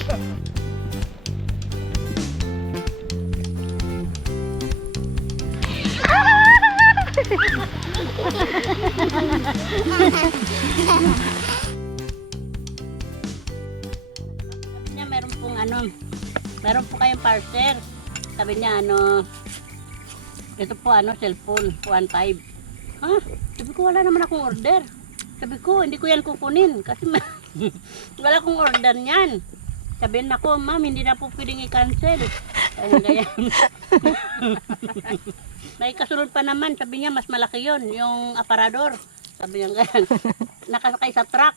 Niya meron po kayong parcel. Sabi niya ito po cellphone 1.5. Ha? Sabi ko wala naman akong order. Sabi ko hindi ko yan kukunin kasi wala akong order niyan. Sabi na ko, ma'am, hindi na po pwedeng i-cancel. Ganyan. May kasunod pa naman, sabi niya mas malaki yon yung aparador. Sabi niya ganyan, nakasakay sa truck.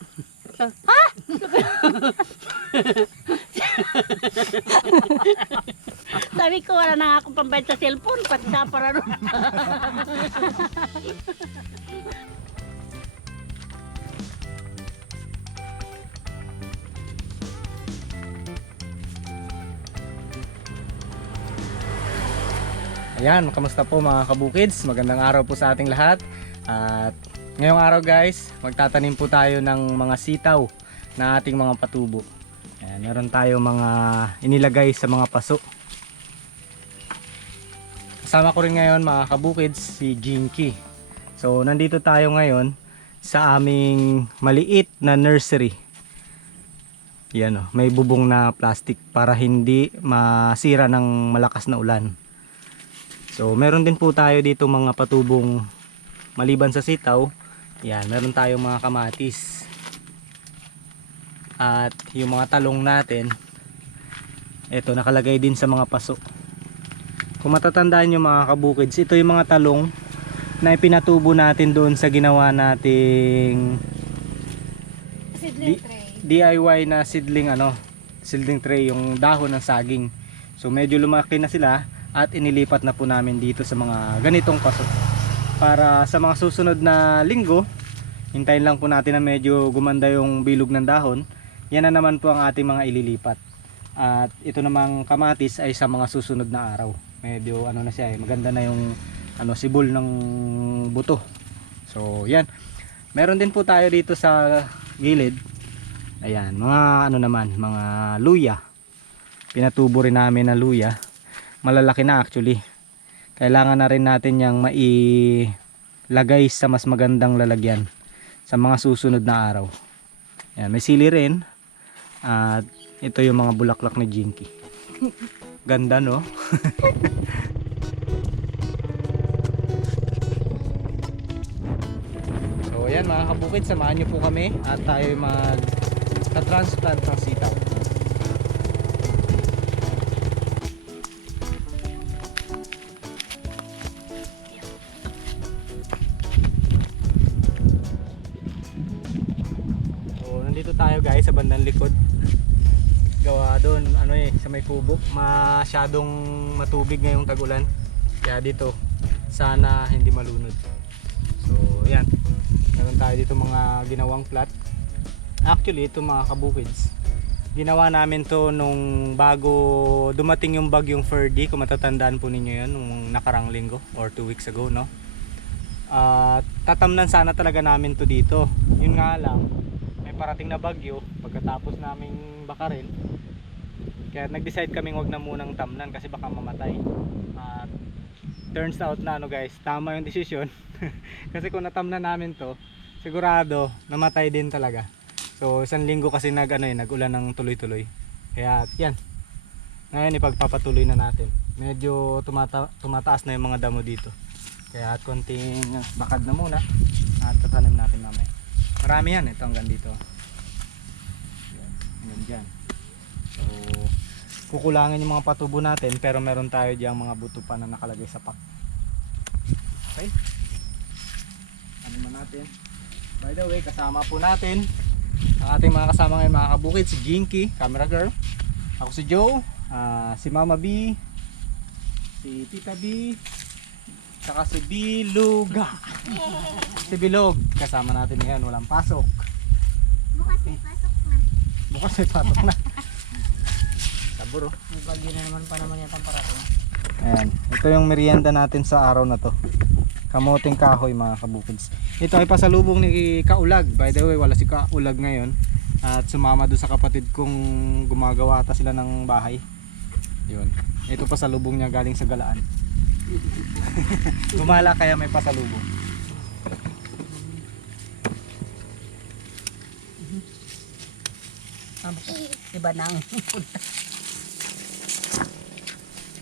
So, ha? Sabi ko, wala na nga akong pambayad sa cellphone, pati sa aparador. Ayan, kamusta po mga kabukids? Magandang araw po sa ating lahat. At ngayong araw guys, magtatanim po tayo ng mga sitaw na ating mga patubo. Ayan, meron tayo mga inilagay sa mga paso. Kasama ko rin ngayon mga kabukids si Jinky. So nandito tayo ngayon sa aming maliit na nursery. Yan, may bubong na plastic para hindi masira ng malakas na ulan. So meron din po tayo dito mga patubong maliban sa sitaw. Yan, meron tayong mga kamatis. At yung mga talong natin, ito nakalagay din sa mga paso. Kung matatandaan nyo mga kabukids, ito yung mga talong na ipinatubo natin doon sa ginawa nating DIY na seedling tray, yung dahon ng saging. So medyo lumaki na sila at inilipat na po namin dito sa mga ganitong paso. Para sa mga susunod na linggo, hintayin lang po natin na medyo gumanda yung bilog ng dahon. Yan na naman po ang ating mga ililipat. At ito namang kamatis ay sa mga susunod na araw. Medyo na siya, maganda na yung sibol ng buto. So yan. Meron din po tayo dito sa gilid. Ayan, mga mga luya. Pinatubo rin namin na luya. Malalaki na actually. Kailangan na rin natin yang mailagay sa mas magandang lalagyan sa mga susunod na araw. Yan, may sili rin. At ito yung mga bulaklak ni Jinky. Ganda no? So yan mga kabukid, samahan nyo po kami at tayo mag-transplant ng sitaw. Dito tayo guys sa bandang likod. Gawa doon sa may kubo. Masyadong matubig ngayong tag-ulan. Kaya dito sana hindi malunod. So yan. Meron tayo dito mga ginawang plot. Actually ito mga kabukids, ginawa namin to nung bago dumating yung bagyong Ferdy. Kung matatandaan po ninyo yun nung nakarang linggo or 2 weeks ago, no? Tatamnan sana talaga namin to dito. Yun nga lang, parating na bagyo pagkatapos naming bakarin, kaya nag-decide kaming wag na munang tamnan kasi baka mamatay. At turns out na guys, tama yung desisyon. Kasi kung natamnan namin to, sigurado namatay din talaga. So isang linggo kasi nag-ulan ng tuloy-tuloy. Kaya yan, ngayon ipagpapatuloy na natin. Medyo tumataas na yung mga damo dito, kaya at konting bakad na muna at tatanim natin mamaya. Marami yan, ito hanggang dito. Hanggang dyan. So kukulangin yung mga patubo natin, pero meron tayo diyang mga buto pa na nakalagay sa pack. Okay, ano man natin. By the way, kasama po natin ang ating mga kasama ngayon mga kabukid, si Jinky, camera girl. Ako si Joe, si Mama B, si Tita B, saka si Biluga. Si Bilog, kasama natin ngayon, walang pasok. Bukas may pasok na. Bukas may pasok na. Saburo. May bagyo na naman pa naman yata ang parating. Ayan, ito yung merienda natin sa araw na to. Kamuting kahoy mga kabukids. Ito ay pasalubong ni Kaulag. By the way, wala si Kaulag ngayon. At sumama doon sa kapatid kong gumagawa ata sila ng bahay. Yun. Ito pa salubong niya galing sa galaan. Gumala kaya may pasalubong. Iba nang.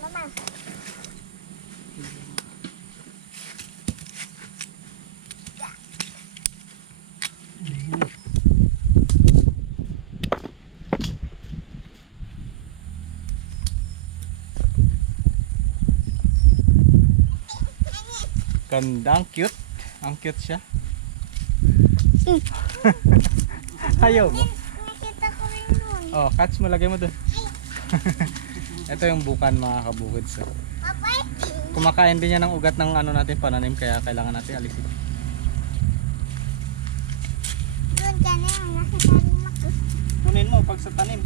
Mama. Ganda, ang cute. Ang cute siya. Ayaw mo? Nakita ko rin nun. Oh, catch mo, lagay mo doon. Ito yung bukan mga kabukid. So, Papa, kumakain din yan ng ugat ng ano natin pananim kaya kailangan natin alisin. doon ka na yung nakita rin ako. Kunin mo pag sa tanim.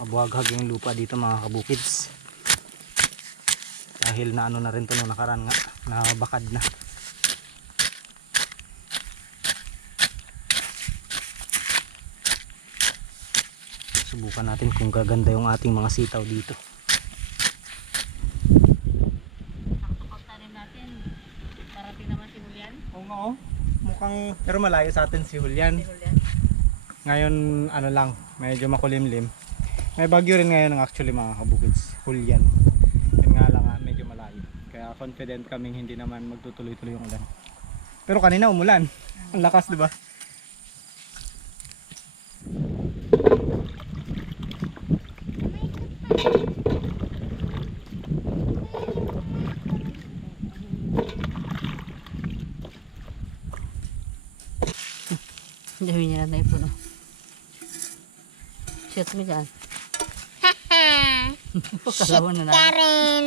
Mabuhaghag yung lupa dito mga kabukids. Dahil na ano na rin to nung nakaraan nga, nabakad na. Subukan natin kung gaganda yung ating mga sitaw dito. Sakto pagtanim natin. Parating naman si Julian. Oo nga oh. Mukhang, pero malayo sa atin si Julian. Julian. Ngayon ano lang, medyo makulimlim. May bagyo rin ngayon actually mga kabukids. Julian. Yun nga lang medyo malayo. Kaya confident kaming hindi naman magtutuloy-tuloy yung ulan. Pero kanina umulan. Ang lakas, di ba? Dami niya na ipuno. Shoot mo dyan. Pakalawan na natin. Karen.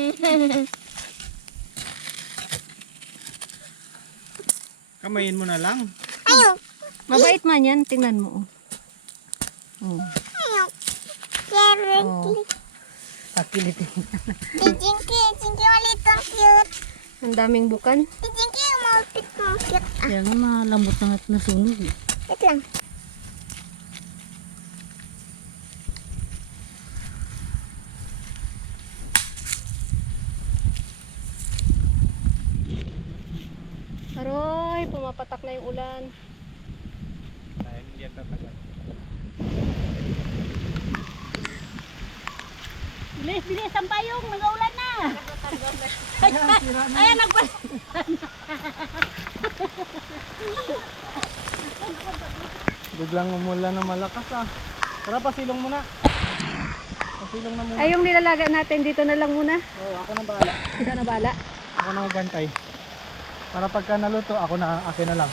Kamayin mo na lang. Ayok. Mabait man yan, tingnan mo. Oh. Ayok. Karen. Oh. Pakilitin. Jinky ulit ang cute. Ang daming bukan. Jinky, umapit mo. Cute. Kaya nga malambot na at nasunog. Wait lang. Aroy, pumapatak na yung ulan. Dahil hindi yan tatagal. Bilis, bilis ang payong. Nag-aulan na. Ayan, nagbalik. Biglang umulan na malakas ah. Tara, pasilong muna. Pasilong na muna. Ay, yung nilalaga natin dito na lang muna. Oo, ako na bahala. Ikaw na bala. Ako na magbantay. Para pagka naluto, ako na, akin na lang.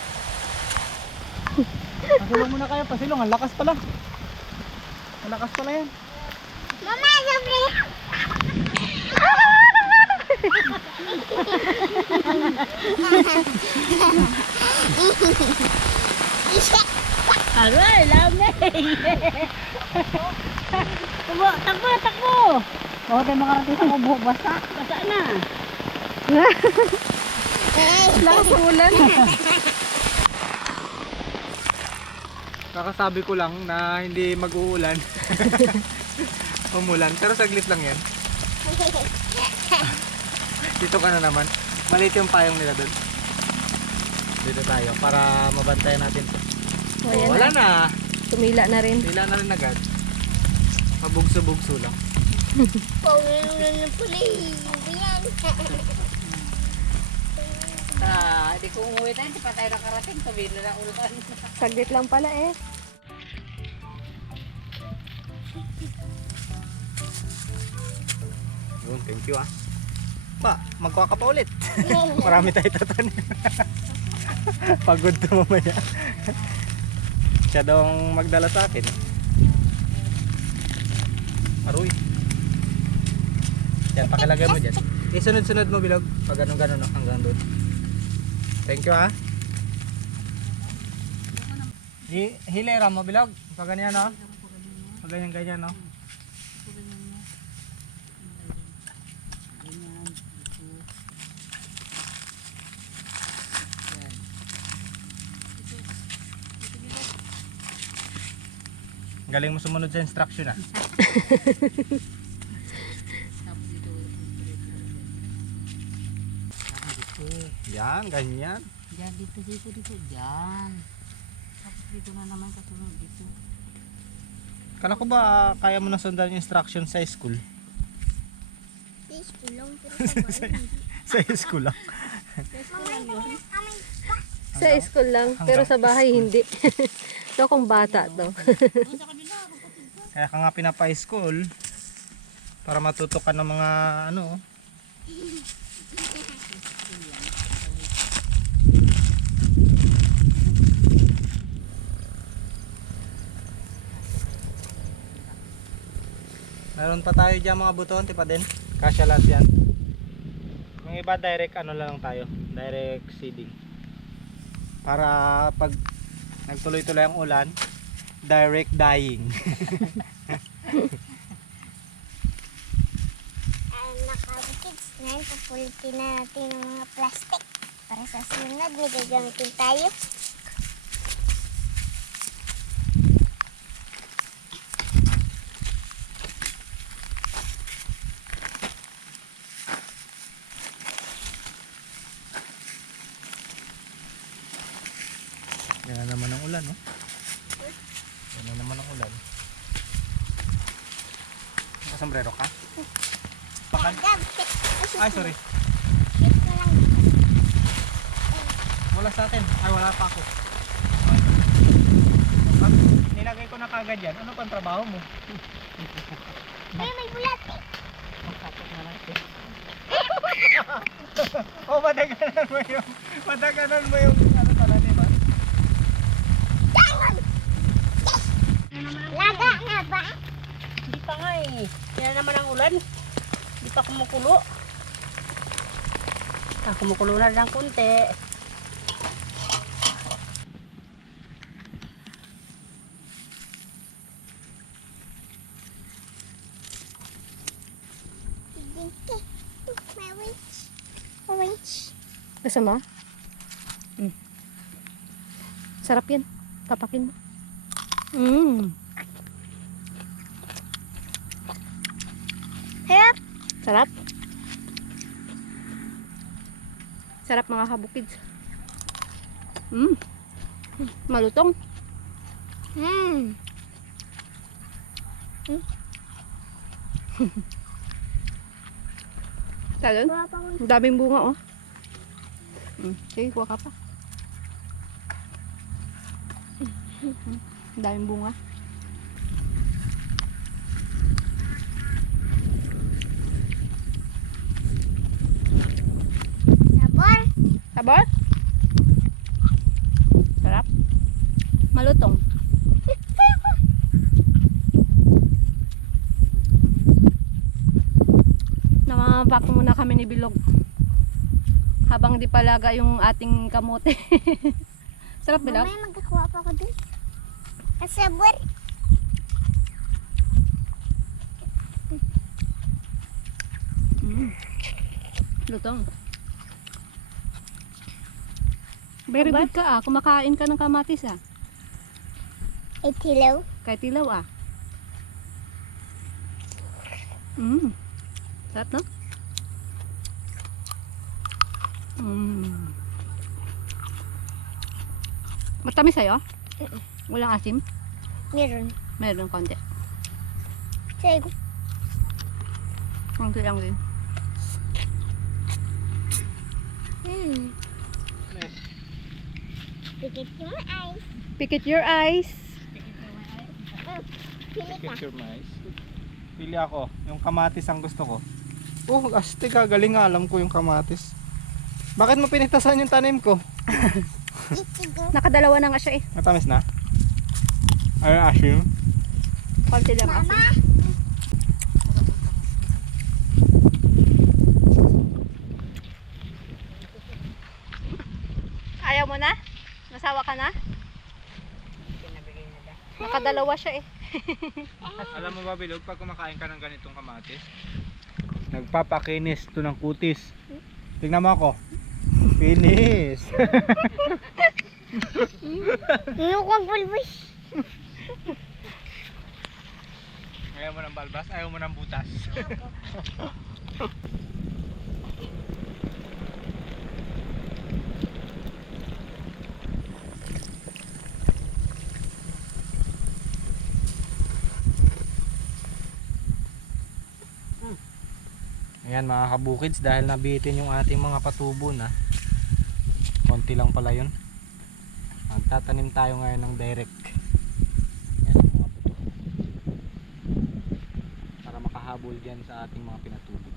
Pasilong muna kayo, pasilong. Ang lakas pala. Ang lakas pala yan. Mama, sabi. Aray, lamig. Takbo, takbo, takbo. O, tayo makarating sa kubo. Basa, basa na. Lakas ng ulan. Kakasabi ko lang na hindi mag-uulan. Umulan. Pero saglit lang yan. Dito ka na naman. Maliit yung payong nila doon. Dito tayo para mabantayan natin to. O, yan Wala na. na. Tumila na rin. Wala na rin agad. Mabugso-bugso lang. Paulan na pala eh. Yan. Di ko umuwi tayo, hindi pa tayo nakarating. Sabihin na ulan. Saglit lang pala eh. Yun, thank you ah. Pa, magkuha ka pa ulit. Marami tayo tatanim. Pagod to mamaya. Siya daw ang magdala sa akin. Aroy. Yan, pakilagay mo dyan. Isunod-sunod mo bilog. Pag ganun-ganun no, hanggang doon. Thank you ah. Hilera mo bilog. Pag ganyan no. Pag ganyan-ganyan no. Galing mo sumunod sa instruction ah. Yan, ganyan. Diyan, dito, diyan. Tapos dito na naman kasunod dito. Kala ko ba kaya mo na sundan yung instruction sa school? Fish ko lang, pero sa bahay. Sa school lang. Sa school lang, pero sa bahay hindi. Ito kung bata to. Kaya ka nga pinapa-school para matuto ka ng mga ano. Meron pa tayo dyan mga buton, tipa din. Kasya lahat yan. Yung iba direct ano lang tayo, direct seeding. Para pag nagtuloy-tuloy ang ulan, direct dying. Nakabukids. Ngayon, pupulitin na natin ng mga plastic. Para sa sunod, may gagamitin tayo. Yan na naman ang ulan, no? Yan na naman ang ulan. Nakasombrero ka? Bakal? Ay, sorry. Shoot ko lang. Wala sa atin. Ay, wala pa ako. Pag nilagay ko na kagad yan, ano pang trabaho mo? Ay, may bulat eh. O, madaganan mo yung ano pala, di ba? Laga nga ba? Hindi pa nga eh. Yan naman ang ulan. Hindi pa kumukulo. Kumukulo na lang konti. Sige. May winch. May winch. Gusto mo? Sarap yan. Papakin mo. Harap. Sarap. Sarap mga kabukids. Malutong. Talon? Wala pa akong Ang daming bunga oh. Sige, kuha ka pa. Ang daming bunga. sabor. Sabor? Sarap. Malutong. Namamapako muna kami ni Bilog. Habang di palaga yung ating kamote. Sarap Bilog? Mamaya magkakuha pa ako dun. Sabor. Lutong. Very good ka ah. Kumakain ka ng kamatis ah. Itilaw. Kahit ilaw ah. Sarap no? Matamis sa'yo? Walang asim? Meron. Meron konti. Sige. Konti lang din. Pikit yung eyes. Pikit your eyes. Pili ka. Picture mais. Pili ako. Yung kamatis ang gusto ko. Oh, astig ka. Galing nga. Alam ko yung kamatis. Bakit mo pinitasan yung tanim ko? Ichigo. Nakadalawa na nga siya eh. Matamis na? Ay, asim. Konti lang Mama. asim. Ayaw mo na? Nasawa ka na? Nakadalawa siya eh. Alam mo ba, Bilog, pag kumakain ka ng ganitong kamatis, nagpapakinis to ng kutis. Tingnan mo ako. Finish. Ano kong pulbus? Ayaw mo ng balbas, ayaw mo ng butas. Ayan mga kabukids, dahil nabitin yung ating mga patubo na, konti lang pala yun, magtatanim tayo ngayon ng direct. Yan ang mga buto, para makahabol dyan sa ating mga pinatubo.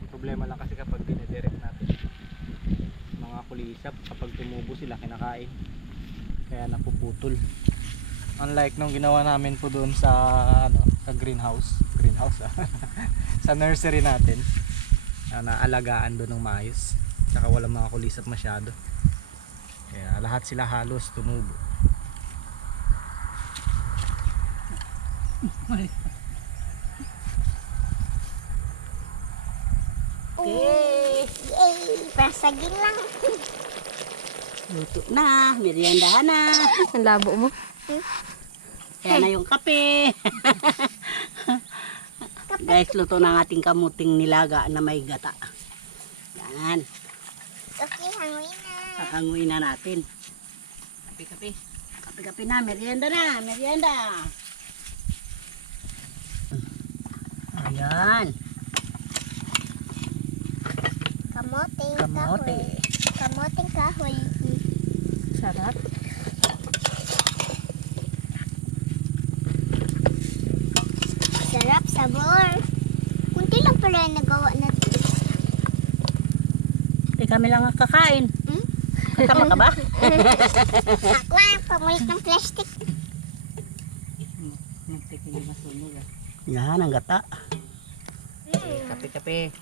Ang problema lang kasi kapag dinidirect natin mga kulisap, kapag tumubo sila kinakain, kaya napuputol. Unlike nung ginawa namin po doon sa sa greenhouse sa nursery natin, naalagaan doon ng maayos, tsaka walang mga kulisap masyado, kaya lahat sila halos tumubo. Okay. Yay! Pasagin lang. Luto na, meriendahan na. Ang labo mo. Kaya na yung kape. Guys, luto na ang ating kamuting nilaga na may gata. Yan. Okay, hanguin na. Kakanguin na natin. Kape-kape. Kape-kape na, merienda na, merienda. Ayan. Kamoting Kamote. kahoy. Kamoting kahoy. Sarap. Sarap, sabor. Kunti lang pala yung nagawa natin. Kami lang ang kakain. Hmm? Kasama ka ba? Akla, pamulit ng plastic. Yan, ang gata. Kape-kape.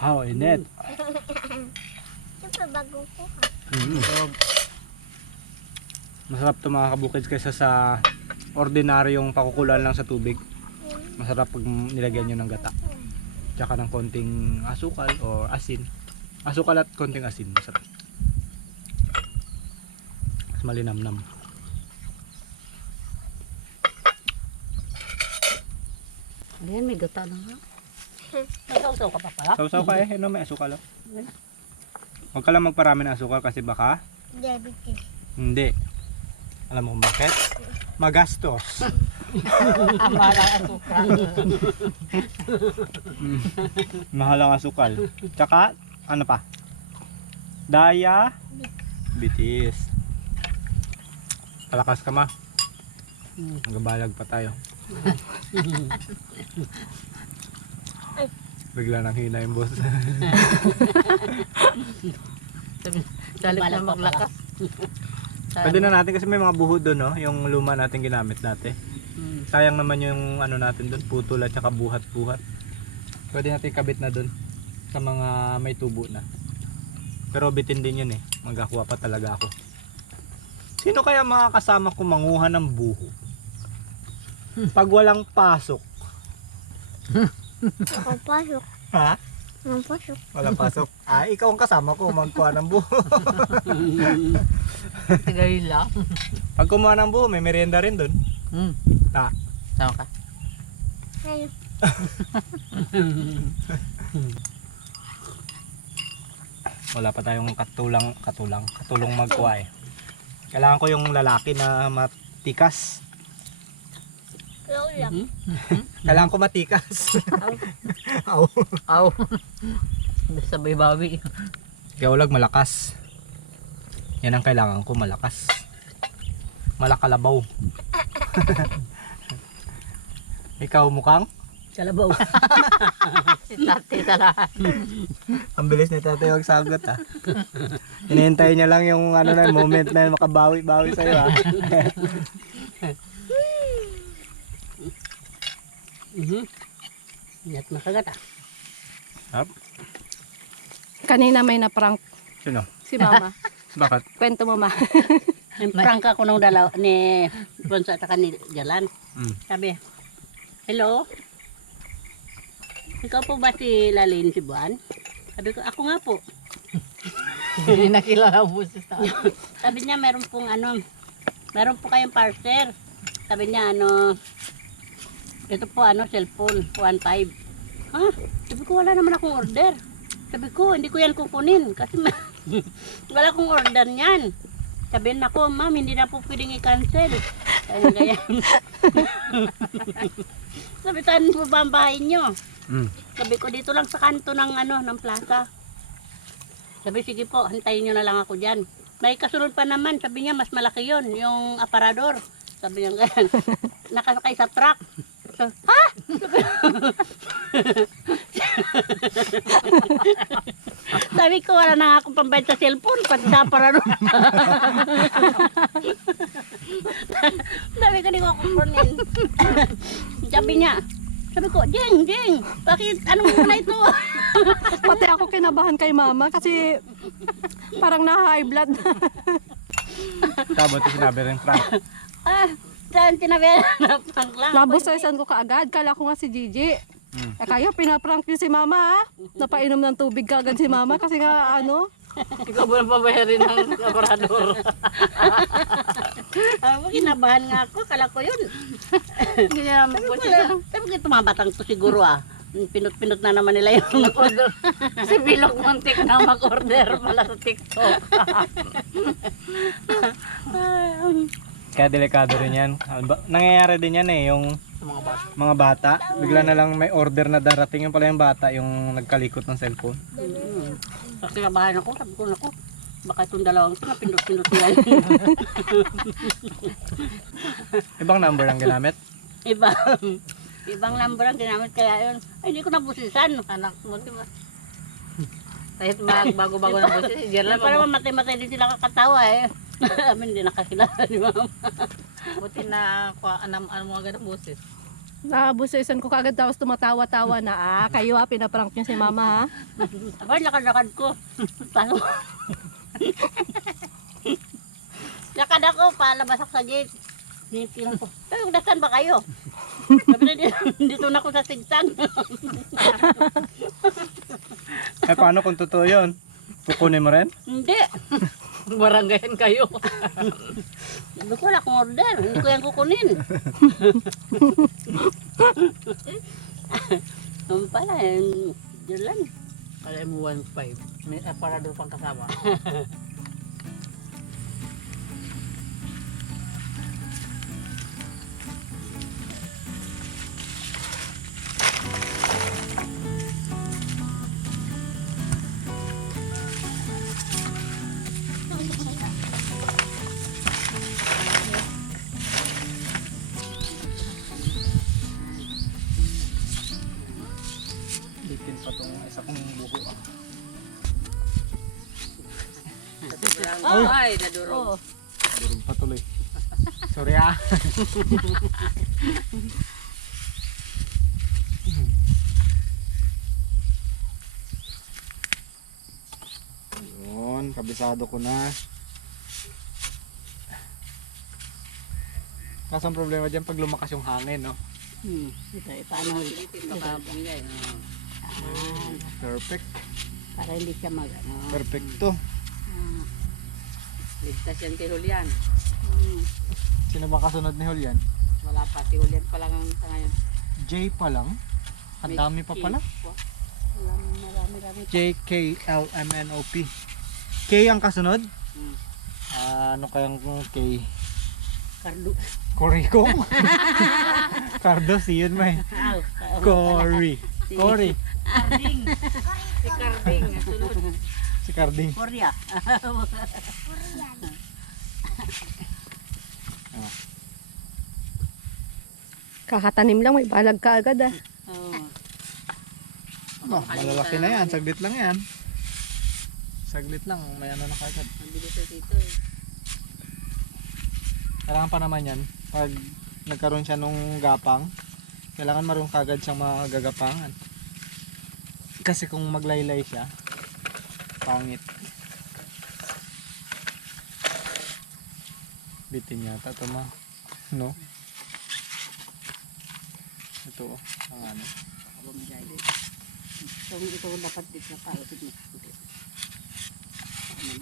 How init. Siyempre, bago ko ha. Masarap to mga kabukids kaysa sa ordinaryong pakukuluan lang sa tubig. Masarap pag nilagyan nyo ng gata, tsaka ng konting asukal o asin. Asukal at konting asin, masarap. Mas malinamnam. Ayan, may gata na nga. Nagsaw-saw ka pa pala? Sausaw ka eh, may asukal. Huwag ka lang magparami ng asukal kasi baka Diabetes. hindi. Alam mo kung bakit? Magastos. Mahal ang asukal. Mahal ang asukal. Tsaka, ano pa? Diabetes. Palakas ka ma. Magabalag pa tayo. Bigla nang hina yung boss. Dalit na maglakas. Pwede na natin kasi may mga buho doon, no? Yung luma natin ginamit dati. Sayang naman yung ano natin doon, putol at saka buhat-buhat. Pwede natin kabit na doon sa mga may tubo na. Pero bitin din yun eh. Magkakuha pa talaga ako. Sino kaya mga kasama ko manguha ng buho? Pag walang pasok. Ako pasok. Ha? Ako pasok. Walang pasok. Ah, ikaw ang kasama ko magkuha ng buho. Tagay lang. Pag kumuha ng buho, may merienda rin doon. Ta. Sama ka? Ayun. Wala pa tayong katulong magkuha eh. Kailangan ko yung lalaki na matikas. Pero lang. Kailangan ko matikas. Aw. Aw. Sabay bawi. Kaya ulag malakas. Yan ang kailangan ko, malakas. Malakalabaw. Ikaw mukhang? Kalabaw. Si tate talaga. Ang bilis ni tatay magsagot ah. Hinihintay niya lang yung ano na moment na makabawi-bawi sa'yo ah. Ingat makagata. Hap? Kanina may na-prank Sino? si mama. Bakit? Kwento mo ma. Prank ako nung dalaw ni Bonsa at ni Jalan. Sabi, hello? Ikaw po ba si Lalin si Buwan? Sabi ko, ako nga po. Hindi nakilala ang busis na. Sabi niya meron pong meron po kayong parcel. Sabi niya ito po cellphone, 1.5. Ha? Sabi ko wala naman akong order. Sabi ko hindi ko yan kukunin kasi wala akong order niyan. Sabi na ko, ma'am, hindi na po pwedeng i-cancel. Kaya sabi, saan po ba ang bahay niyo? Sabi ko dito lang sa kanto ng ng plaza. Sabi sige po, hintayin niyo na lang ako diyan. May kasunod pa naman, sabi niya mas malaki 'yon, yung aparador. Sabi niya ganyan. Nakasakay sa truck. So, ha? Sabi ko wala na nga akong pambayad sa cellphone pati sa aparador. Sabi ko di ko kukunin. Sabi ko, Jing, bakit anong na ito? Pati ako kinabahan kay mama kasi parang na-high blood. Tapos sinabi rin prank. Saan tinabi na prank lang? Nabusayan ko kaagad, kala ko nga si Gigi. Eh kaya pinaprank niyo si mama ha. Napainom ng tubig kaagad si mama kasi nga Ikaw ba nang pabayarin ng aparador? Kinabahan nga ako, kala ko yun. Hindi niya naman po siya. Sabi ko, tumabatang to siguro Pinot-pinot na naman nila yung Order. Si Bilog muntik na mag-order pala sa TikTok. Kaya delikado rin yan. Nangyayari din yan yung Sa mga bata. mga bata. Bigla na lang may order na darating yung pala yung bata yung nagkalikot ng cellphone. Kasi kinabahan ako, sabi ko, naku, baka itong dalawang ito na pindot-pindot nila. Ibang number ang ginamit. Ibang number ang ginamit kaya yun. Ay, hindi ko nabusisan. Anak mo, di ba? Kahit bago-bago na busis, si Jerla Para mamatay-matay din sila kakatawa Amin hindi nakakilala ni mama. buti na ano mga ganang busis. Nabusayan ko kaagad tapos tumatawa-tawa na kayo pinaprank niyo si mama ha. Aba, lakad-lakad ko. Paano? Lakad ako, palabas ako sa gate. Nitilang ko. Pero nasaan ba kayo? Sabi na dito na ako sa sigsag. Paano kung totoo yun? Kukunin mo rin? Hindi. Baranggayan kayo. Sabi ko, wala akong order. Hindi ko yan kukunin. Ang pala, yun lang. Kala mo 1.5. May aparador pang kasama. Bitin pa tong isa kong buko. Ay, nadurog. Durog pa tuloy. Sorry Yun, kabisado ko na. Kaso ang problema dyan pag lumakas yung hangin, no? Ito, paano ulit? Perfect. Para hindi siya Perfecto. Ligtas yan kay Julian. Sino ba kasunod ni Julian? Wala pa, si Julian pa lang ang sa ngayon. J pa lang? Ang dami pa pala. Marami-rami. JKLMNOP. K ang kasunod? Ano kayang K? Kardo. Coricom? Cardo, si yun may. Cory. Cory. Karding. Si Carding, sunod. Si Carding. Korea. Kakatanim lang may balag ka agad Malalaki na yan. Saglit lang yan. Saglit lang. May ano na kagad. Ang bilis na dito eh. Kailangan pa naman yan. Pag nagkaroon siya nung gapang, kailangan marunong kagad siyang magagapangan. Kasi kung maglaylay siya, pangit. Bitin yata ito no? Ito ang ano. Ito dapat dito pa.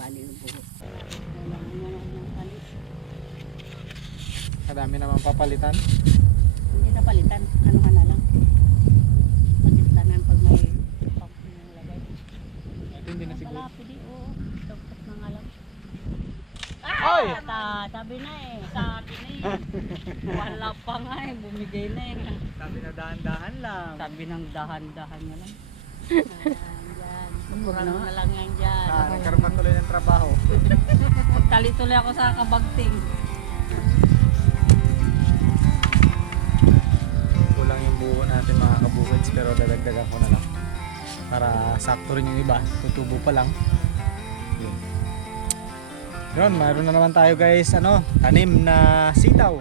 bali yung buhok. Kailangan nga ng palit. Kadami naman papalitan. Hindi na palitan, ano ka na lang. Pagitlanan pag may pump yung lagay. Hindi na siguro. Wala, pwede, oo. Tapos na nga lang. Ay! Sabi na eh, sa atin eh. Wala pa nga eh, bumigay na eh. Sabi na dahan-dahan lang. Sabi ng dahan-dahan na lang. Yan. Pupurang na lang yan dyan. Nagkaroon pa tuloy ng trabaho. Magtali-tuloy ako sa kabagting. Kulang yung buo natin mga kabukids, pero dadagdagan ko na lang. Para sakto rin yung iba, tutubo pa lang. Yun, mayroon na naman tayo guys, tanim na sitaw.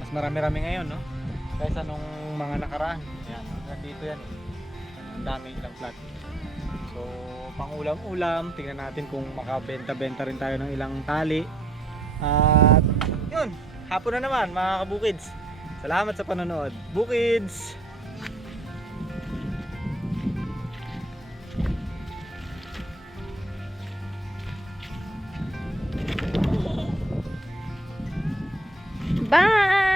Mas marami-rami ngayon, no? Kaysa nung mga nakaraan. Yan, nandito yan. Ang dami ilang plat. So, pang-ulam-ulam, tingnan natin kung makabenta-benta rin tayo ng ilang tali. At, yun, hapon na naman mga kabukids. Salamat sa panonood. Bukids! Bye!